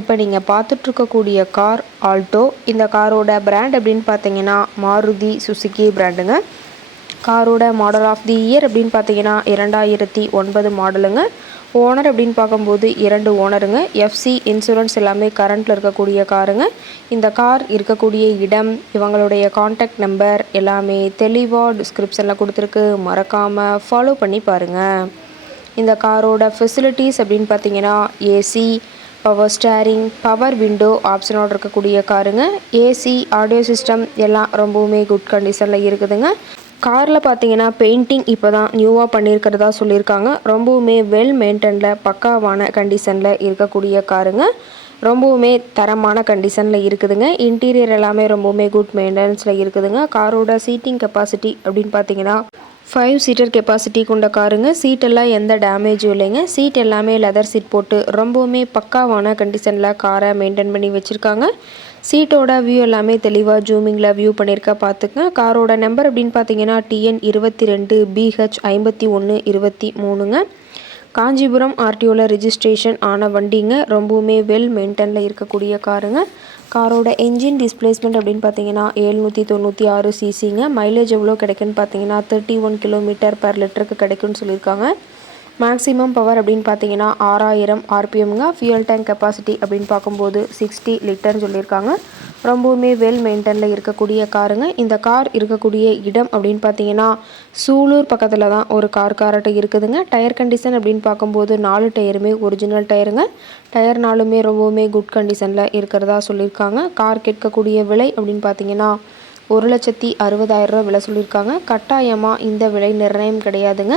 இப்போ நீங்கள் பார்த்துட்ருக்கக்கூடிய car Alto. இந்த காரோட பிராண்ட் அப்படின்னு பார்த்தீங்கன்னா மாருதி சுசுகி பிராண்டுங்க காரோட மாடல் ஆஃப் தி இயர் அப்படின்னு பார்த்தீங்கன்னா இரண்டாயிரத்தி ஒன்பது மாடலுங்க ஓனர் அப்படின்னு பார்க்கும்போது இரண்டு ஓனருங்க எஃப்சி இன்சூரன்ஸ் எல்லாமே கரண்ட்டில் இருக்கக்கூடிய காருங்க. இந்த கார் இருக்கக்கூடிய இடம் இவங்களுடைய காண்டாக்ட் நம்பர் எல்லாமே தெளிவாக டிஸ்கிரிப்ஷனில் கொடுத்துருக்கு. மறக்காமல் ஃபாலோ பண்ணி பாருங்கள் இந்த காரோட ஃபெசிலிட்டிஸ் அப்படின்னு பார்த்தீங்கன்னா AC power steering power window ஆப்ஷனோடு இருக்கக்கூடிய காருங்க. ஏசி ஆடியோ சிஸ்டம் எல்லாம் ரொம்பவுமே குட் கண்டிஷனில் இருக்குதுங்க. காரில் பார்த்தீங்கன்னா பெயிண்டிங் இப்போ தான் நியூவாக பண்ணியிருக்கிறதா சொல்லியிருக்காங்க. ரொம்பவுமே வெல் மெயின்டெனில் பக்காவான கண்டிஷனில் இருக்கக்கூடிய காருங்க. ரொம்பவுமே தரமான கண்டிஷனில் இருக்குதுங்க. இன்டீரியர் எல்லாமே ரொம்பவுமே குட் மெயின்டெனன்ஸில் இருக்குதுங்க. காரோட சீட்டிங் கெப்பாசிட்டி அப்படின்னு பார்த்தீங்கன்னா ஃபைவ் சீட்டர் கெப்பாசிட்டி கொண்ட காருங்க. சீட்டெல்லாம் எந்த டேமேஜும் இல்லைங்க. சீட் எல்லாமே லெதர் சீட் போட்டு ரொம்பவுமே பக்காவான கண்டிஷனில் காரை மெயின்டைன் பண்ணி வச்சுருக்காங்க. சீட்டோட வியூ எல்லாமே தெளிவாக ஜூமிங்கில் வியூ பண்ணியிருக்கா பார்த்துங்க காரோட நம்பர் அப்படின்னு பார்த்தீங்கன்னா டிஎன் இருபத்தி ரெண்டு பிஹெச் ஐம்பத்தி ஒன்று இருபத்தி மூணுங்க. காஞ்சிபுரம் ஆர்டிஓவில் ரிஜிஸ்ட்ரேஷன் ஆன வண்டிங்க ரொம்பவுமே வெல் மெயின்டெனில் இருக்கக்கூடிய காருங்க. காரோட என்ஜின் டிஸ்பிளேஸ்மெண்ட் அப்படின்னு பார்த்தீங்கன்னா ஏழ்நூற்றி தொண்ணூற்றி ஆறு சிசிங்க மைலேஜ் எவ்வளோ கிடைக்குன்னு பார்த்தீங்கன்னா தேர்ட்டி ஒன் கிலோமீட்டர் பர் லிட்டருக்கு கிடைக்குன்னு சொல்லியிருக்காங்க. மேக்ஸிமம் பவர் அப்படின்னு பார்த்தீங்கன்னா ஆறாயிரம் ஆர்பிஎம்ங்க. ஃபியூல் டேங்க் கெப்பாசிட்டி அப்படின்னு பார்க்கும்போது சிக்ஸ்டி லிட்டர்னு சொல்லியிருக்காங்க. ரொம்பவுமே வெல் மெயின்டெனில் இருக்கக்கூடிய காருங்க. இந்த கார் இருக்கக்கூடிய இடம் அப்படின்னு பார்த்தீங்கன்னா சூலூர் பக்கத்தில் தான் ஒரு கார் காரட்டை இருக்குதுங்க. டயர் கண்டிஷன் அப்படின்னு பார்க்கும்போது நாலு டயருமே ஒரிஜினல் டயருங்க டயர் நாலுமே ரொம்பவுமே குட் கண்டிஷனில் இருக்கிறதா சொல்லியிருக்காங்க. கார் கேட்கக்கூடிய விலை அப்படின்னு பார்த்தீங்கன்னா ஒரு லட்சத்தி அறுபதாயிரம் ரூபா விலை சொல்லியிருக்காங்க. கட்டாயமாக இந்த விலை நிர்ணயம் கிடையாதுங்க.